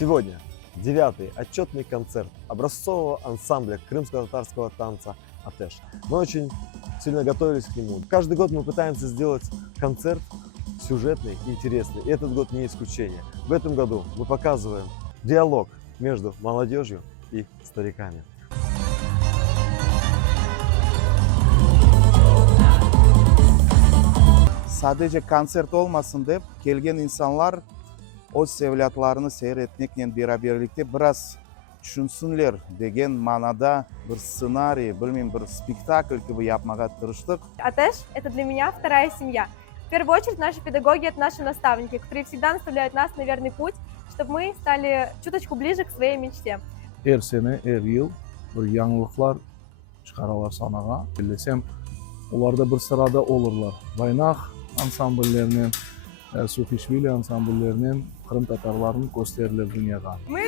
Сегодня 9-й отчетный концерт образцового ансамбля крымско-татарского танца «Атеш». Мы очень сильно готовились к нему. Каждый год мы пытаемся сделать концерт сюжетный и интересный, и этот год не исключение. В этом году мы показываем диалог между молодежью и стариками. Sadece konser olmasın deb kelgan insonlar o'z seviyatlarini seyretmek bilan beraberlikda biroz tushunsinlar degan ma'noda bir ssenariy, bilmayman, bir spektakl gibi yapmaga tirishdik. Атеш – это для меня вторая семья. В первую очередь наши педагоги – это наши наставники, которые всегда наставляют нас на верный путь, чтобы мы стали чуточку ближе к своей мечте. Her sene, her yıl bir yanılıklar çıkararlar sanağa. Bilsem, onlar da bir sırada olurlar. Baynaq ansambullerinin, Sufishvili ansambullerinin Kırım Tatarlarının gösterilir dünyada. Мы